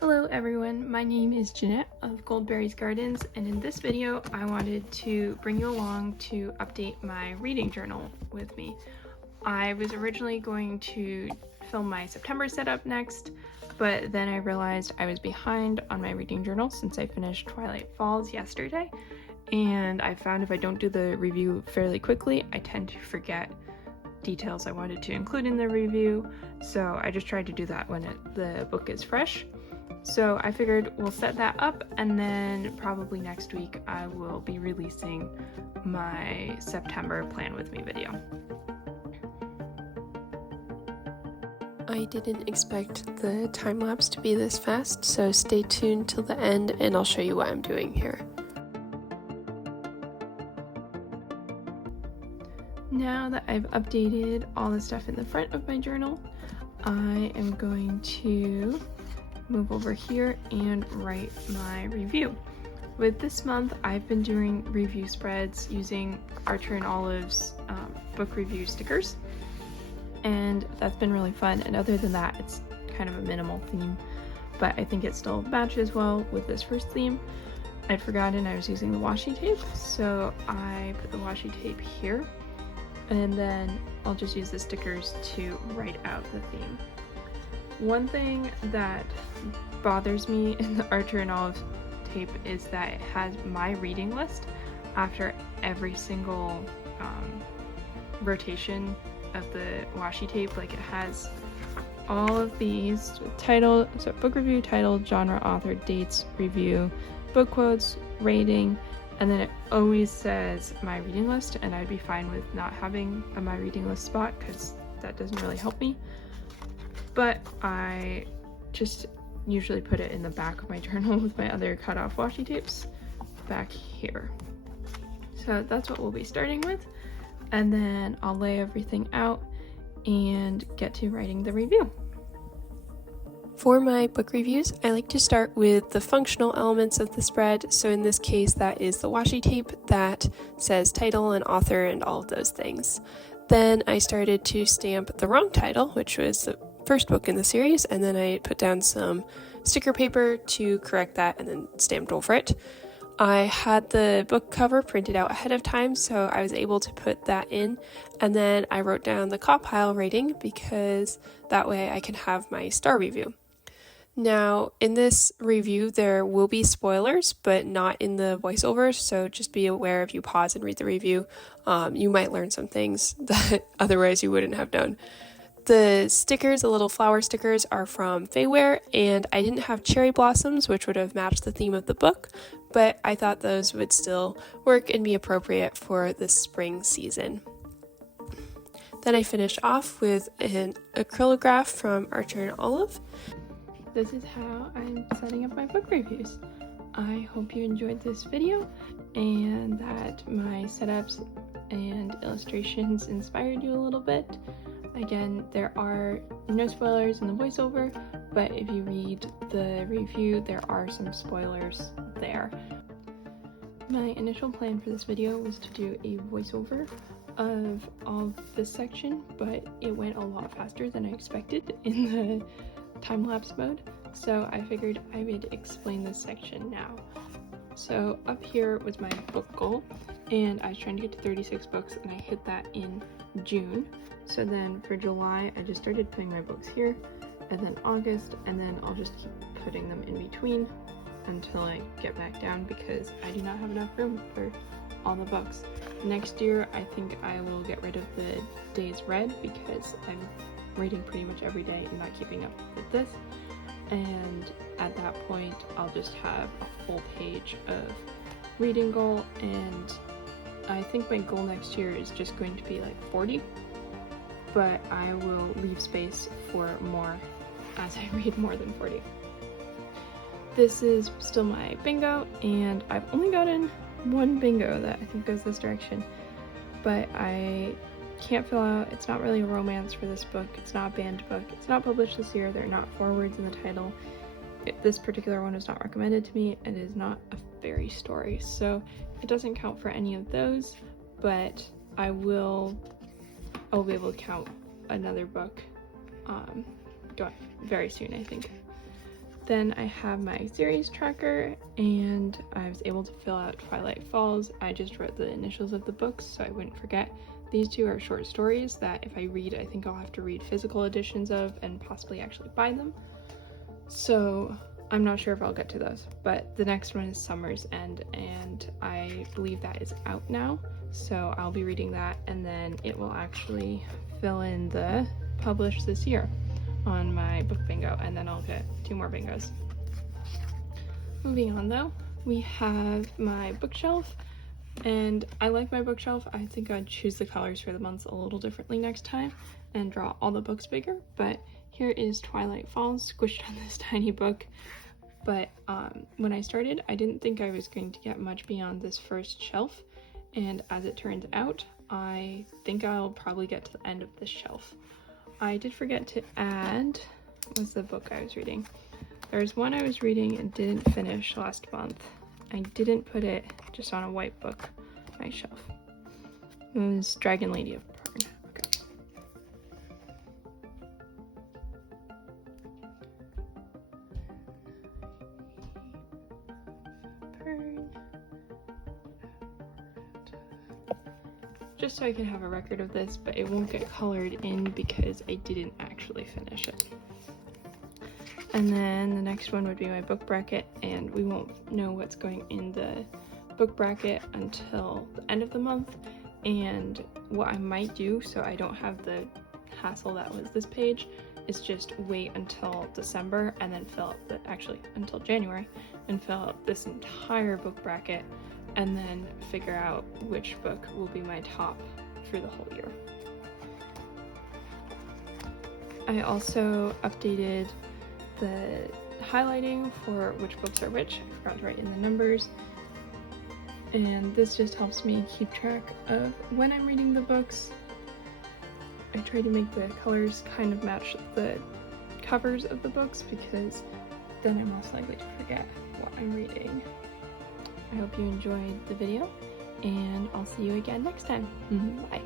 Hello everyone, my name is Jeanette of Goldberry's Gardens, and in this video I wanted to bring you along to update my reading journal with me. I was originally going to film my September setup next, but then I realized I was behind on my reading journal since I finished Twilight Falls yesterday, and I found if I don't do the review fairly quickly, I tend to forget details I wanted to include in the review, so I just tried to do that when the book is fresh. So I figured we'll set that up, and then probably next week I will be releasing my September plan with me video. I didn't expect the time-lapse to be this fast, so stay tuned till the end and I'll show you what I'm doing here. Now that I've updated all the stuff in the front of my journal, I am going to move over here and write my review. With this month, I've been doing review spreads using Archer and Olive's book review stickers, and that's been really fun. And other than that, it's kind of a minimal theme, but I think it still matches well with this first theme. I'd forgotten I was using the washi tape, so I put the washi tape here, and then I'll just use the stickers to write out the theme. One thing that bothers me in the Archer and Olive tape is that it has my reading list after every single rotation of the washi tape. Like, it has all of these title, so book review, title, genre, author, dates, review, book quotes, rating, and then it always says my reading list, and I'd be fine with not having a my reading list spot because that doesn't really help me. But I just usually put it in the back of my journal with my other cut-off washi tapes back here. So that's what we'll be starting with, and then I'll lay everything out and get to writing the review. For my book reviews, I like to start with the functional elements of the spread. So in this case, that is the washi tape that says title and author and all of those things. Then I started to stamp the wrong title, which was the first book in the series, and then I put down some sticker paper to correct that and then stamped over it. I had the book cover printed out ahead of time, so I was able to put that in, and then I wrote down the compile rating because that way I can have my star review. Now, in this review, there will be spoilers, but not in the voiceovers, so just be aware if you pause and read the review, you might learn some things that otherwise you wouldn't have known. The stickers, the little flower stickers, are from Fayware, and I didn't have cherry blossoms, which would have matched the theme of the book, but I thought those would still work and be appropriate for the spring season. Then I finished off with an acrylograph from Archer and Olive. This is how I'm setting up my book reviews. I hope you enjoyed this video and that my setups and illustrations inspired you a little bit. Again, there are no spoilers in the voiceover, but if you read the review, there are some spoilers there. My initial plan for this video was to do a voiceover of all of this section, but it went a lot faster than I expected in the time-lapse mode, so I figured I would explain this section now. So up here was my book goal, and I was trying to get to 36 books, and I hit that in June. So then for July, I just started putting my books here, and then August, and then I'll just keep putting them in between until I get back down because I do not have enough room for all the books. Next year, I think I will get rid of the days read because I'm reading pretty much every day and not keeping up with this. And at that point, I'll just have a full page of reading goal, and I think my goal next year is just going to be like 40, but I will leave space for more as I read more than 40. This is still my bingo, and I've only gotten one bingo that I think goes this direction, but I can't fill out. It's not really a romance for this book. It's not a banned book. It's not published this year. There are not forewords in the title. This particular one was not recommended to me. It is not a fairy story, so it doesn't count for any of those, but I will be able to count another book very soon, I think. Then I have my series tracker, and I was able to fill out Twilight Falls. I just wrote the initials of the books so I wouldn't forget. These two are short stories that if I read, I think I'll have to read physical editions of and possibly actually buy them. So I'm not sure if I'll get to those, but the next one is Summer's End, and I believe that is out now. So I'll be reading that, and then it will actually fill in the published this year on my book bingo, and then I'll get 2 more bingos. Moving on though, we have my bookshelf, and I like my bookshelf. I think I'd choose the colors for the months a little differently next time and draw all the books bigger, but here is Twilight Falls squished on this tiny book. But when I started, I didn't think I was going to get much beyond this first shelf, and as it turned out, I think I'll probably get to the end of this shelf. I did forget to add, what's the book I was reading? There's one I was reading and didn't finish last month. I didn't put it just on a white book, my shelf. It was Dragon Lady of Pern. Okay. Just so I can have a record of this, but it won't get colored in because I didn't actually finish it. And then the next one would be my book bracket, and we won't know what's going in the book bracket until the end of the month. And what I might do, so I don't have the hassle that was this page, is just wait until December and then fill out until January, and fill out this entire book bracket, and then figure out which book will be my top for the whole year. I also updated the highlighting for which books are which. I forgot to write in the numbers, and this just helps me keep track of when I'm reading the books. I try to make the colors kind of match the covers of the books because then I'm less likely to forget what I'm reading. I hope you enjoyed the video, and I'll see you again next time. Bye.